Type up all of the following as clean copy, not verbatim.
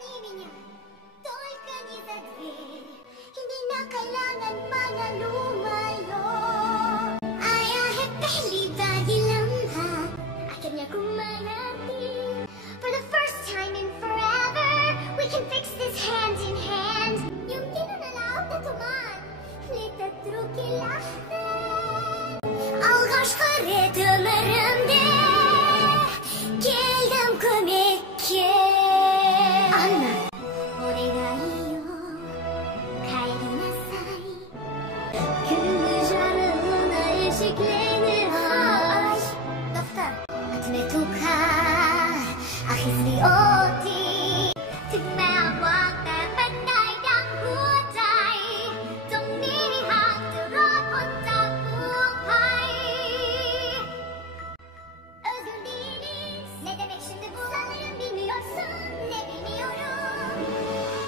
ni меня, только не за дверь. Hindi na kailangan pa na lumayo. Ayahet pehli dahil lamha, akhirnya ku mengerti. For the first time in forever, we can fix this hand in hand. Yung tinanalaw na tuman, litatruki lahten. Algaç karıtlarımda geldim kömekke. Anna, oregayo, kaerinasai. Kırmızılarına eşiklerini aç. Doktor, atme tuka, ahizli oti. Tigme awakแต่เป็นนายดังหัวใจตรงนี้หากจะรอดพ้นจากพวกภัย Özür dileriz. Ne demek şimdi bu? Sanırım bilmiyorsun. Ne bilmiyorum.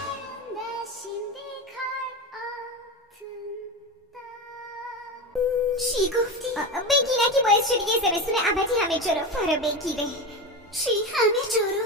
Yarın da şimdi kar altında. چی گفتی؟ بگی نگی باعث شدی یه زمستون ابدی همه جا رو فرا بگیره. چی همه جا رو؟